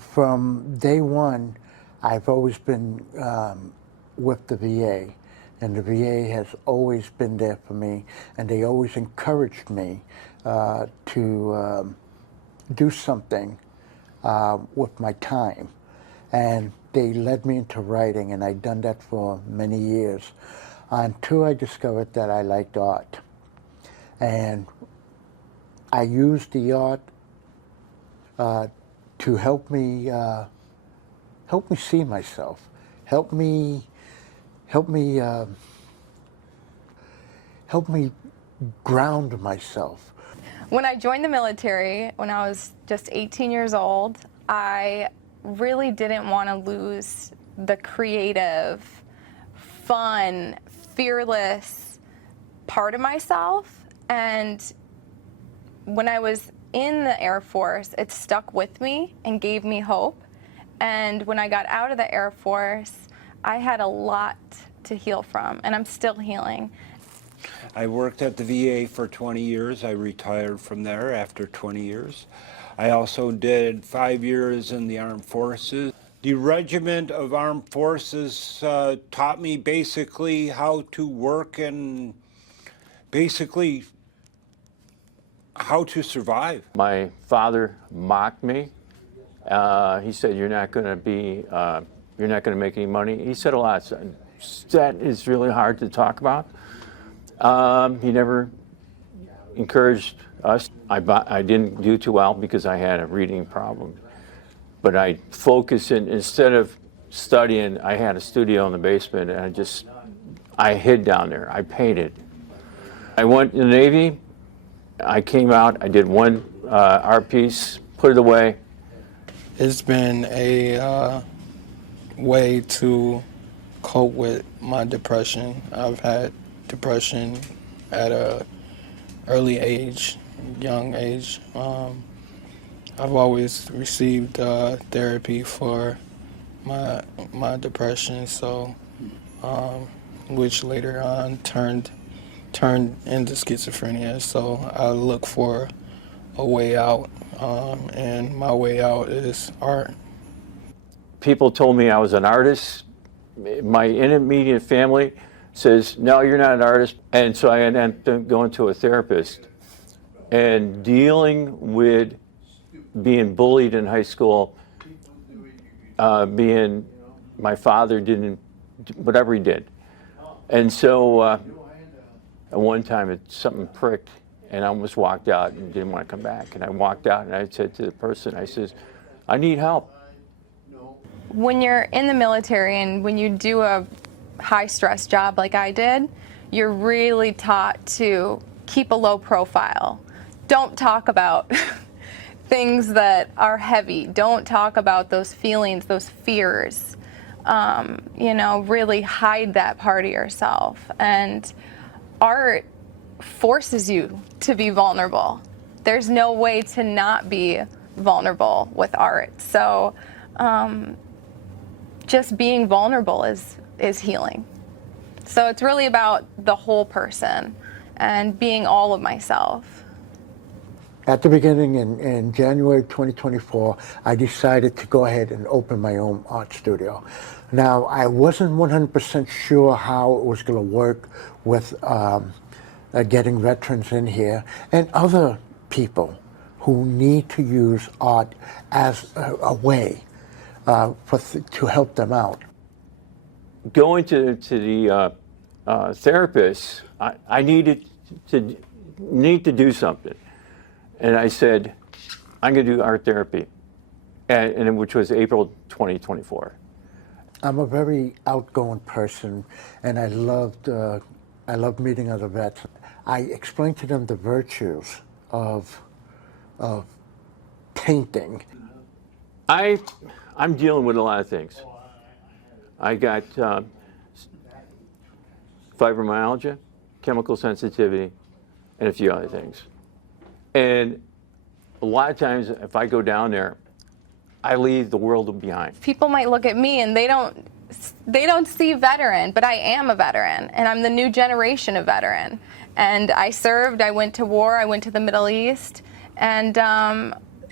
from day one, I've always been with the VA, and the VA has always been there for me, and they always encouraged me to do something with my time. And they led me into writing, and I'd done that for many years until I discovered that I liked art. And I used the art to help me see myself, help me ground myself. When I joined the military, when I was just 18 years old, I really didn't want to lose the creative, fun, fearless part of myself. And when I was in the Air Force, it stuck with me and gave me hope. And when I got out of the Air Force, I had a lot to heal from, and I'm still healing. I worked at the VA for 20 years. I retired from there after 20 years. I also did 5 years in the Armed Forces. The Regiment of Armed Forces taught me basically how to work and basically how to survive. My father mocked me. He said, "You're not going to make any money." He said a lot. That is really hard to talk about. He never encouraged us. I didn't do too well because I had a reading problem. But I focused instead of studying, I had a studio in the basement, and I hid down there. I painted. I went in the Navy. I came out. I did one art piece, put it away. It's been a way to cope with my depression. I've had depression at a early age, young age. I've always received therapy for my depression, so which later on turned into schizophrenia. So I look for a way out, and my way out is art. People told me I was an artist. My immediate family says, "No, you're not an artist." And so I ended up going to a therapist and dealing with being bullied in high school, my father didn't, whatever he did. And so at one time something pricked, and I almost walked out and didn't want to come back. And I walked out and I said to the person, I says, "I need help." When you're in the military and when you do a high-stress job like I did, you're really taught to keep a low profile. Don't talk about things that are heavy. Don't talk about those feelings, those fears. Really hide that part of yourself. And art forces you to be vulnerable. There's no way to not be vulnerable with art. So just being vulnerable is healing. So it's really about the whole person and being all of myself. At the beginning, in January 2024, I decided to go ahead and open my own art studio. Now, I wasn't 100% sure how it was going to work with getting veterans in here and other people who need to use art as a way to help them out. Going to the therapist, I need to do something. And I said, I'm going to do art therapy, and which was April 2024. I'm a very outgoing person, and I loved meeting other vets. I explained to them the virtues of painting. I'm dealing with a lot of things. I got fibromyalgia, chemical sensitivity, and a few other things. And a lot of times, if I go down there, I leave the world behind. People might look at me and they don't see veteran, but I am a veteran, and I'm the new generation of veteran. And I served, I went to war, I went to the Middle East, and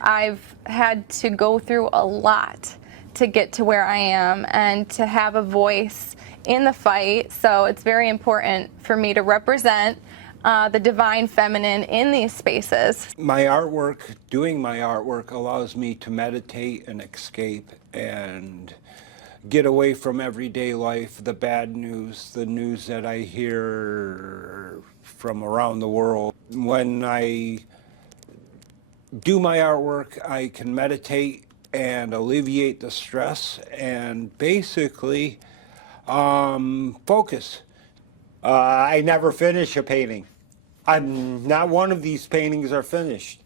I've had to go through a lot to get to where I am and to have a voice in the fight. So it's very important for me to represent the divine feminine in these spaces. My artwork, doing my artwork, allows me to meditate and escape and get away from everyday life, the bad news, the news that I hear from around the world. When I do my artwork, I can meditate and alleviate the stress and basically focus. I never finish a painting. Not one of these paintings are finished.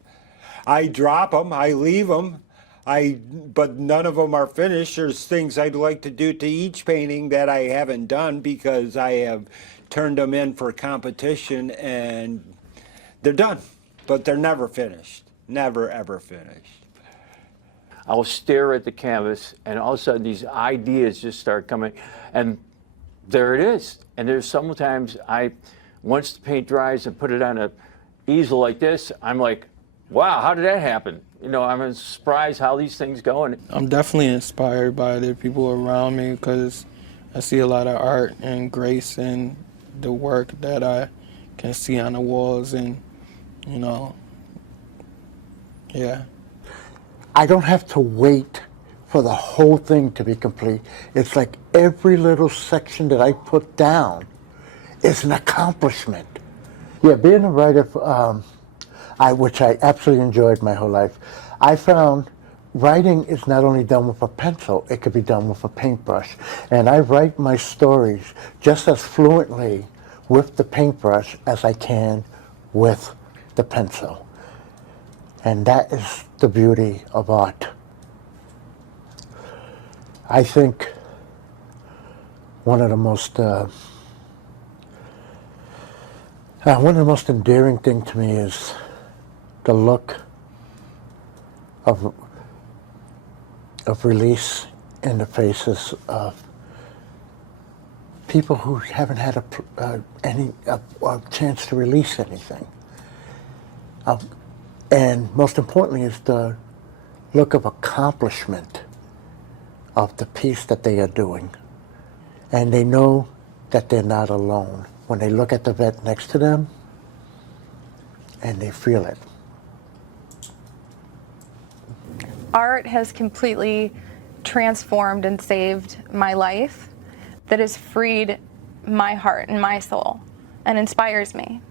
I drop them, I leave them, but none of them are finished. There's things I'd like to do to each painting that I haven't done because I have turned them in for competition and they're done, but they're never finished. Never, ever finished. I'll stare at the canvas, and all of a sudden these ideas just start coming, and there it is. And there's sometimes once the paint dries and put it on a easel like this, I'm like, wow, how did that happen? You know, I'm surprised how these things go. And I'm definitely inspired by the people around me because I see a lot of art and grace in the work that I can see on the walls, and, you know, yeah. I don't have to wait for the whole thing to be complete. It's like every little section that I put down is an accomplishment. Yeah, being a writer, which I absolutely enjoyed my whole life, I found writing is not only done with a pencil, it could be done with a paintbrush. And I write my stories just as fluently with the paintbrush as I can with the pencil. And that is the beauty of art. I think one of the most endearing things to me is the look of release in the faces of people who haven't had a chance to release anything. And most importantly is the look of accomplishment of the piece that they are doing. And they know that they're not alone when they look at the vet next to them and they feel it. Art has completely transformed and saved my life, that has freed my heart and my soul and inspires me.